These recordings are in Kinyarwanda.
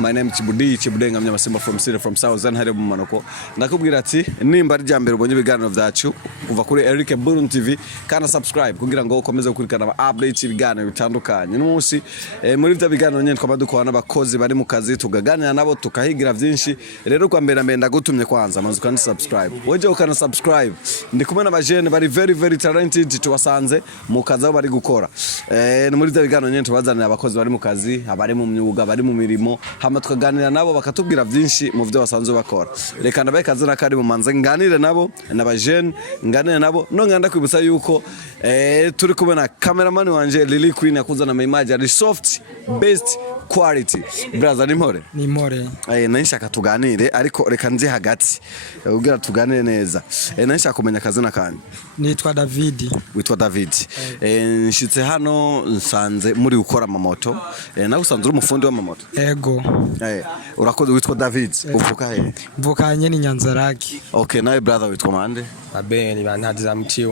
my name is Chibude ngamya masimba from City from Southern hari mu manoko ndakubwira ati nimba ari jambere ubonye ibiganiro byacu kuva kuri Eric Burun TV kana subscribe kugira ngo ukomeze gukurikirana updates ibiganiro bitandukanye n'umunsi muri bya biganiro nyene twaba dukwana abakozi bari mu kazi tugaganira nabo tukahigira byinshi rero kwa mbere mbenda gutumye kwanza maze kandi subscribe weje ukana subscribe ndi kumwe n'abajene bari very talented tuwasanze mu kazi aho bari gukora muri bya biganiro nyene tubazanira abakozi bari mu kazi abari mu myuga bari mu mirimo hama tukaganira nabo bakatubwira byinshi mu byo basanzwe bakora reka ndabaye kazana kari mu manze nganire nabo n'abajene nganire nabo no nganda kwibutsa yuko turi kubona cameraman wanje Lily Queen yakuzana ama image ari soft best quality brother ni more nanshaka tuganire ariko reka nzi hagati ubwira tuganire neza nanshaka kumenya kazana kandi nitwa David witwa David nshitse hano nsanze muri gukora amamoto nawe usanze uri umufundi w'amamoto ego urakoze witwa David uvuka he mvukanye ni Nyanzaraki okay nawe brother witwa mande abeni bantadiza muti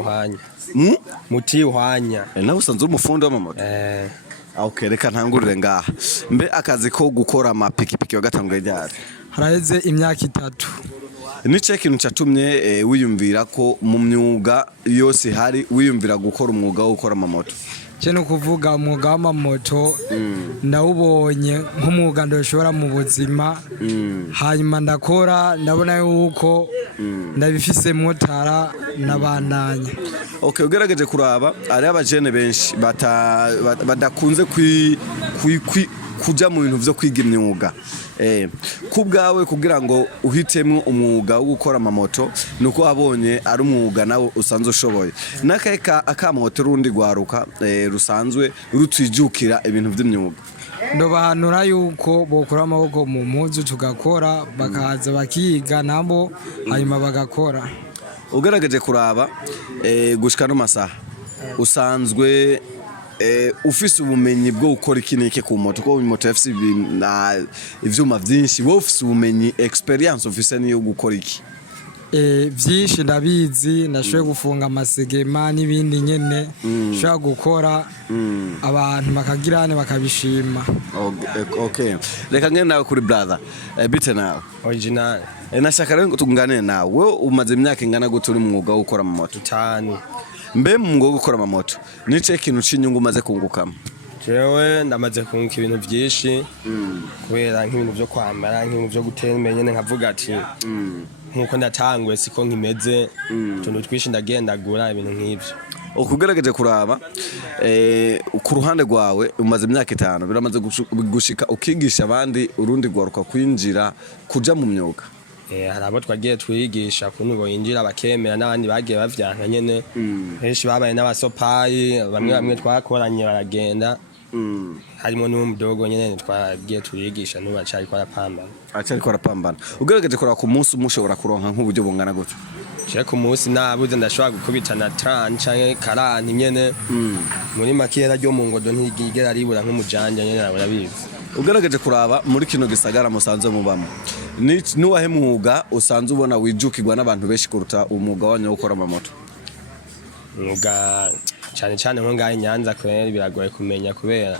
uhanya nawe usanze uri umufundi w'amamoto okay reka ntangurire ngaha mbe akazi ko gukora amapikipiki wagatanguye ryari haraheze imyaka 3 nice kintu cyatumye wiyumvira ko mu myuga yose hari wiyumvira gukora umwuga wo gukora amamoto cyane kuvuga umwuga w'amamoto ndawubonye nk'umwuga ndoshobora mu buzima hanyuma ndakora ndabona yuko ndabifise motara nabandanya okay ugerageje kuraba ari abajene benshi badakunze kuja mu bintu byo kwiga imyuga kubgawe kugira ngo uhitemwe umwuga wo gukora amamoto nuko abonye ari umwuga nawe usanzwe ushoboye nakeka akamoto rundi gwaruka rusanzwe rutwijukira ibintu by'imyuga ndobahanura yuko bokora amaboko mu mpuzu tugakora bakaza bakiga nabo hanyuma bagakora ugerageje kuraba gushika no masaha usanzwe ufise ubumenyi bwo gukora ikineke ku moto ko moto ifise ivyuma byinshi wo ufise ubumenyi experience ufise niyo gukora iki byinshi ndabizi nashoye gufunga amasegema n'ibindi nyene shaka gukora abantu bakagirane bakabishima okay reka ngene nawe kuri brother bite nawe original nashaka rero tungane nawe we umaze imyaka ingana gute uri mu mwuga wo gukora amamoto 5 mbe mu mwuga wo gukora amamoto nice kintu cinyungu umaze kungukamo jewe ndamaze kunguka ibintu byinshi kubera nk'ibintu byo kwambara nk'ibintu byo gutembera nyene nkavuga ati nkuko ndatangwe siko nkimeze tuntu twishi ndagendagura ibintu nk'ivyo ukugerageje kuraba ku ruhande rwawe umaze imyaka 5 biramaze gushika ukigisha abandi urundi gwaruka kwinjira kuja mu myuga harabo twagiye twigisha kuntu boyinjira bakemera n'abandi bagiye bavyanka nyene henshi babaye n'abasopayi bamwe twakoranye baragenda harimo n'umudogo nyene twagiye twigisha n'ubacari kwa rapambana ugerageje kuraba ku munsi umushobora kuronka nk'uburyo bungana gutyo je ku munsi nabuze ndashobora gukubitana 30 canke 40 nyene muri makera ryo mu ngodo ntigigera ribura nk'umujanja nyene urabizi ugerageje kuraba muri kino gisagara musanze mubamo nuwahe mwuga usanze ubona wijukirwa n'abantu benshi kuruta umwuga wanyu wo gukora amamoto mwuga cyane nko ngahe Nyanza kwere biragoye kumenya kubera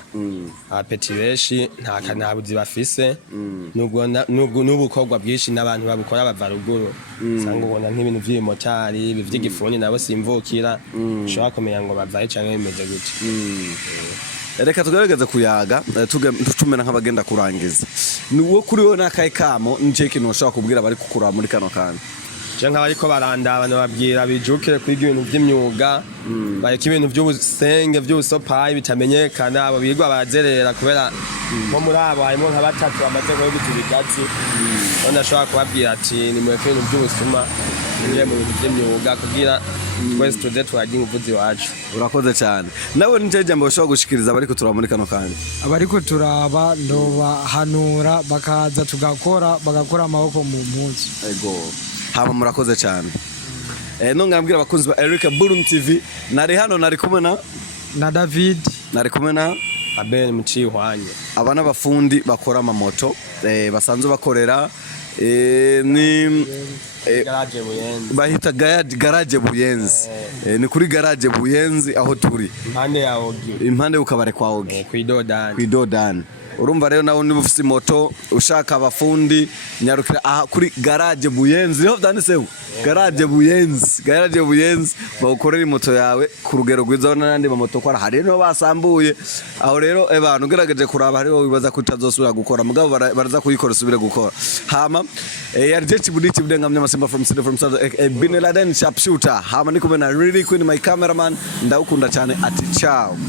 abapeti benshi nta buzi bafise nubwo n'ubukorwa bwinshi n'abantu babukora bava ruguru sanga ubona nk'ibintu by'imotari by'igifuni nabo simvukira ushobora kumenya ngo bavaye canke bimeze gute reka tugerageze kuyaga tutumena nk'abagenda kurangiza niwo kuri we nakaye kamo nje kintu ushaka kubwira bari kukura muri kano kandi je nk'abariko barandaba babwira bijukire kwiga ibintu by'imyuga bareka ibintu by'ubusenge by'ubusopayi bitamenyekana abo bigwa bazerera kubera nko muri abo harimo nka batatu bamaze ko gutubigatsi ona shaka kubabwira ati ni mweke ibintu by'ubusuma ngiye mu bintu by'imyuga kugira twese tuze twagira ubuvuzi wacu urakoze cyane nawe nje jambo ushaka gushikiriza bariko turaba muri kano kandi abariko turaba ndoba hanura bakaza tugakora bagakora amaboko mu mpuzu ego haba murakoze cyane no ngambwira abakunzi ba Eric Burun TV nari hano nari kumwe na David nari kumwe na abeni muci uhanye abana bafundi bakora amamoto basanzwe bakorera ni Garage Buyenzi bahita Garage Buyenzi ni kuri Garage Buyenzi aho turi impande ya Ogi impande ukabare kwa Ogi kwidodani urumva rero nawe niba ufite moto ushaka abafundi nyarukira aha kuri garage Buyenzi niho byanditseho garage Buyenzi bawukorera moto yawe ku rugero rwiza n'andi mamoto ko hari no basambuye aho rero abantu ugerageje kuraba hariho wibaza ko utazosubira gukora mugabo baraza kuyikora subire gukora hama yarjechi buditi budengamya masimba from South Bin Laden sharpshooter hama ndi kumena really queen my cameraman ndawukunda cyane ati ciao.